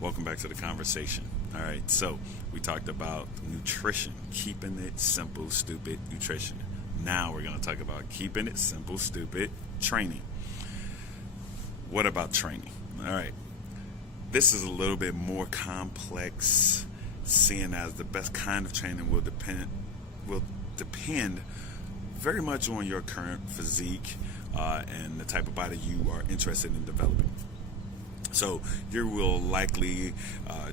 Welcome back to the conversation. All right, so we talked about nutrition, keeping it simple, stupid nutrition. Now we're going to talk about keeping it simple, stupid training. What about training? All right, this is a little bit more complex, seeing as the best kind of training will depend very much on your current physique and the type of body you are interested in developing. So you will likely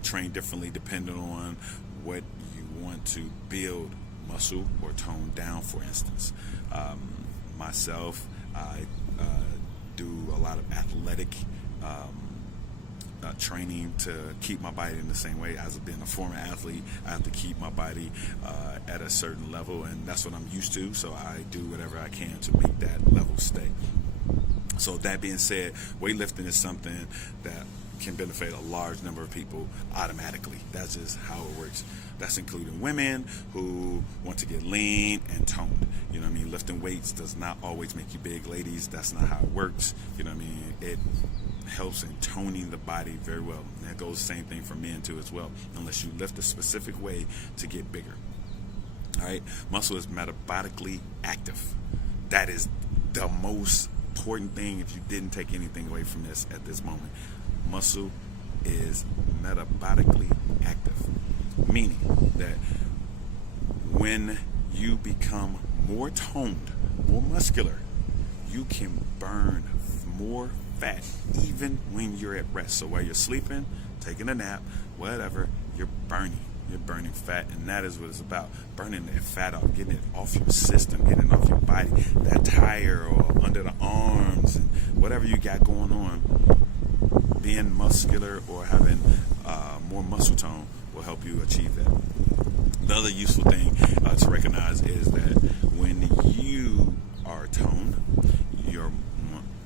train differently depending on what you want to build muscle or tone down, for instance. Myself, I do a lot of athletic training to keep my body in the same way. As being a former athlete, I have to keep my body at a certain level, and that's what I'm used to, so I do whatever I can to make that level stay. So that being said, weightlifting is something that can benefit a large number of people automatically. That's just how it works. That's including women who want to get lean and toned. You know what I mean? Lifting weights does not always make you big, ladies. That's not how it works. You know what I mean? It helps in toning the body very well. And that goes the same thing for men too as well, unless you lift a specific way to get bigger. All right? Muscle is metabolically active. That is the most important thing if you didn't take anything away from this at this moment. Muscle is metabolically active, meaning that when you become more toned, more muscular, you can burn more fat even when you're at rest. So while you're sleeping, taking a nap, whatever, you're burning. You're burning fat, and that is what it's about. Burning that fat off, getting it off your system, getting it off your body, that tire or under the arms, and whatever you got going on. Being muscular or having more muscle tone will help you achieve that. The other useful thing to recognize is that when you are toned, your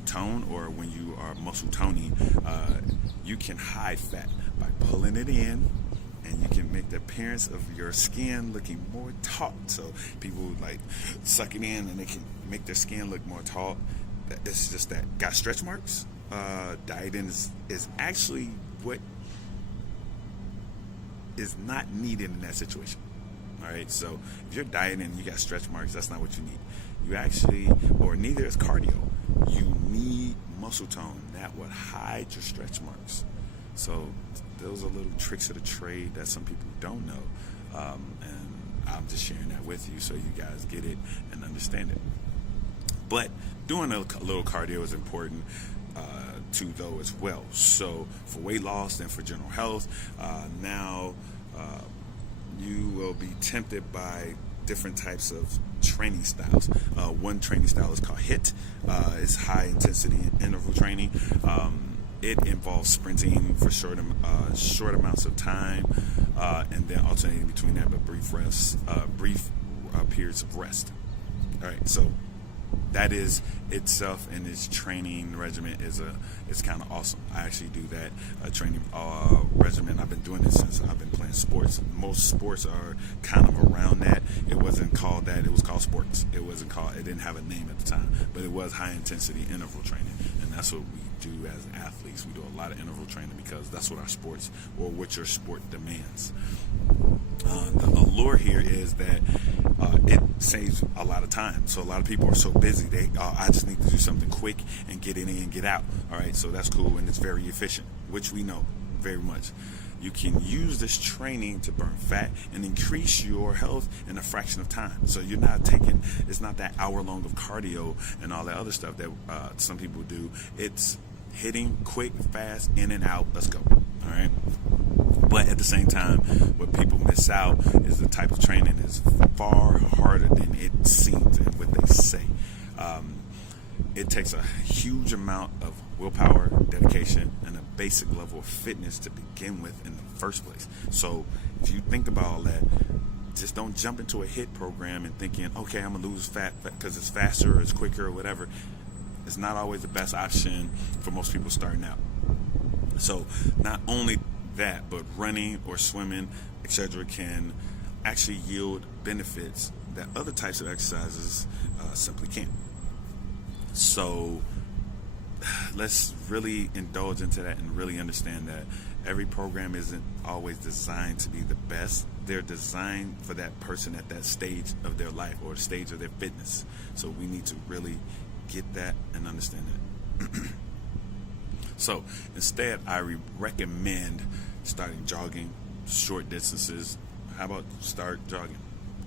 tone, or when you are muscle toning, you can hide fat by pulling it in, and you can make the appearance of your skin looking more taut. So people like suck it in and they can make their skin look more taut. It's just that. Got stretch marks? Dieting is actually what is not needed in that situation. All right, so if you're dieting and you got stretch marks, that's not what you need. You actually, or neither is cardio. You need muscle tone that would hide your stretch marks. So those are little tricks of the trade that some people don't know, and I'm just sharing that with you so you guys get it and understand it. But doing a little cardio is important too, though, as well. So for weight loss and for general health, now you will be tempted by different types of training styles. One training style is called HIIT. It's high intensity interval training. It involves sprinting for short amounts of time, and then alternating between that, but brief periods of rest. All right, so that is itself, and its training regimen it's kind of awesome. I actually do that training regimen. I've been doing it since I've been playing sports. Most sports are kind of around that. It wasn't called that. It was called sports. It didn't have a name at the time, but it was high intensity interval training, and that's what we do as athletes. We do a lot of interval training because that's what our sports, or what your sport demands. The allure here is that it saves a lot of time. So a lot of people are so busy, I just need to do something quick and get in and get out. All right, so that's cool, and it's very efficient, which we know very much. You can use this training to burn fat and increase your health in a fraction of time. So you're not it's not that hour long of cardio and all that other stuff that some people do. It's hitting quick, fast, in and out, let's go. All right. But at the same time, what people miss out is the type of training is far harder than it seems and what they say. It takes a huge amount of willpower, dedication, and a basic level of fitness to begin with in the first place. So if you think about all that, just don't jump into a HIIT program and thinking, okay, I'm going to lose fat because it's faster or it's quicker or whatever. It's not always the best option for most people starting out. So not only that, but running or swimming, etc., can actually yield benefits that other types of exercises simply can't. So let's really indulge into that and really understand that Every program isn't always designed to be the best. They're designed for that person at that stage of their life or stage of their fitness. So we need to really get that and understand that. So instead, I recommend starting jogging, short distances. How about start jogging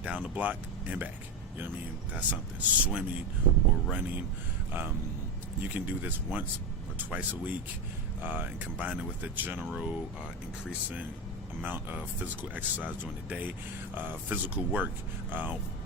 down the block and back? You know what I mean? That's something. Swimming or running. You can do this once or twice a week and combine it with a general increasing amount of physical exercise during the day. Physical work,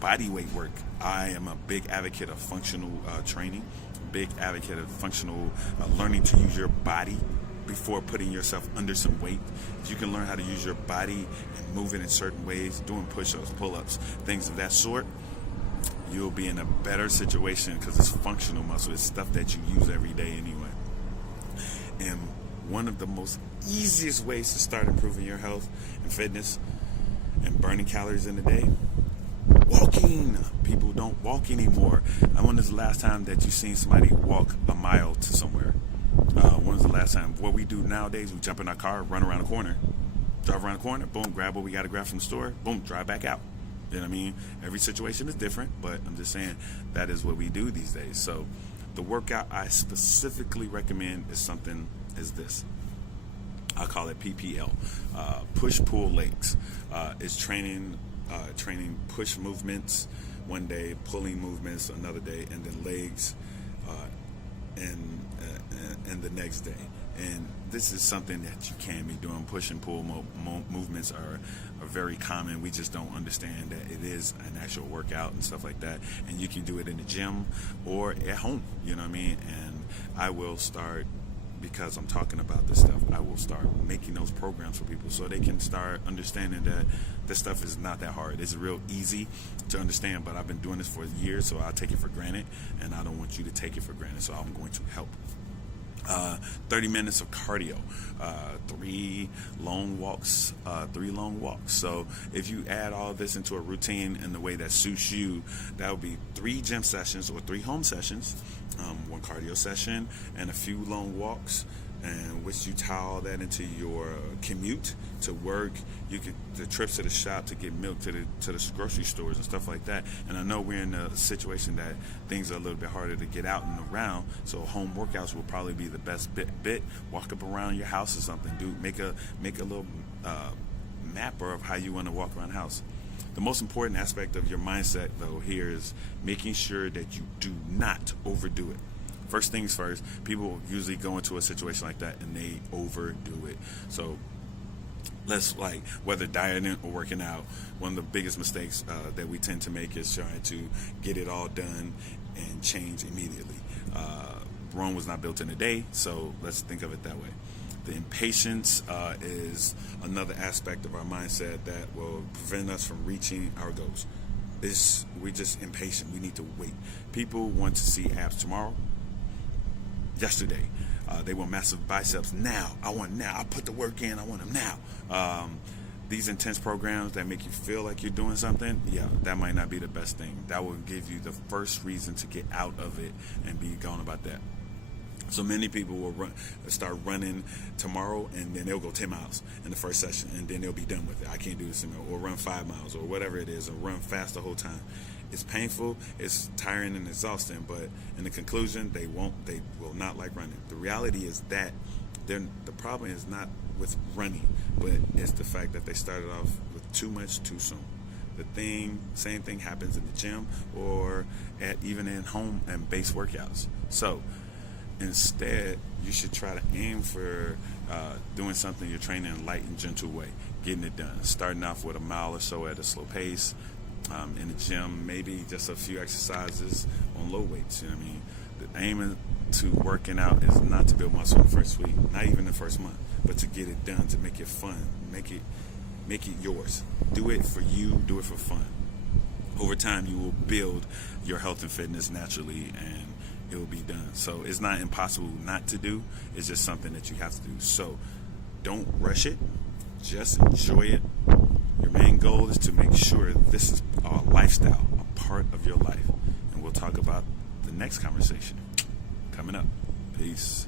body weight work. I am a big advocate of functional training, big advocate of functional learning to use your body before putting yourself under some weight. If you can learn how to use your body and move it in certain ways, doing push-ups, pull-ups, things of that sort, you'll be in a better situation because it's functional muscle. It's stuff that you use every day anyway. And one of the most easiest ways to start improving your health and fitness and burning calories in a day, walking. People don't walk anymore. When was the last time that you seen somebody walk a mile to somewhere? When was the last time? What we do nowadays, we jump in our car, run around the corner, drive around the corner, boom, grab what we got to grab from the store, boom, drive back out. You know what I mean? Every situation is different, but I'm just saying that is what we do these days. So the workout I specifically recommend is this. I call it PPL, push-pull legs. It's training push movements one day, pulling movements another day, and then legs and the next day. And this is something that you can be doing. Push and pull movements are very common. We just don't understand that it is an actual workout and stuff like that. And you can do it in the gym or at home, you know what I mean? And I will start, because I'm talking about this stuff, I will start making those programs for people so they can start understanding that this stuff is not that hard. It's real easy to understand, but I've been doing this for years, so I take it for granted, and I don't want you to take it for granted, so I'm going to help. 30 minutes of cardio, 3 long walks. So if you add all this into a routine in the way that suits you, that would be 3 gym sessions or 3 home sessions, 1 cardio session, and a few long walks. And which you tie all that into your commute to work, the trips to the shop to get milk, to the grocery stores and stuff like that. And I know we're in a situation that things are a little bit harder to get out and around, so home workouts will probably be the best bit. Walk up around your house or something. Make a little mapper of how you want to walk around the house. The most important aspect of your mindset, though, here is making sure that you do not overdo it. First things first, people usually go into a situation like that and they overdo it. So let's, whether dieting or working out, one of the biggest mistakes that we tend to make is trying to get it all done and change immediately. Rome was not built in a day, so let's think of it that way. The impatience is another aspect of our mindset that will prevent us from reaching our goals. We're just impatient. We need to wait. People want to see abs tomorrow. Yesterday, they want massive biceps now. I want now. I put the work in. I want them now. These intense programs that make you feel like you're doing something, that might not be the best thing. That will give you the first reason to get out of it and be gone about that. So many people will start running tomorrow, and then they'll go 10 miles in the first session, and then they'll be done with it. I can't do this anymore. Or run 5 miles, or whatever it is, or run fast the whole time. It's painful, it's tiring and exhausting, but in the conclusion, they will not like running. The reality is that the problem is not with running, but it's the fact that they started off with too much too soon. Same thing happens in the gym or even in home and base workouts. So instead, you should try to aim for doing something you're training in a light and gentle way, getting it done. Starting off with a mile or so at a slow pace. In the gym, maybe just a few exercises on low weights. You know what I mean? The aim to working out is not to build muscle in the first week, not even the first month, but to get it done, to make it fun, make it yours. Do it for you, do it for fun. Over time, you will build your health and fitness naturally, and it will be done. So it's not impossible not to do. It's just something that you have to do. So don't rush it. Just enjoy it. Your main goal is to make sure this is a lifestyle, a part of your life. And we'll talk about the next conversation coming up. Peace.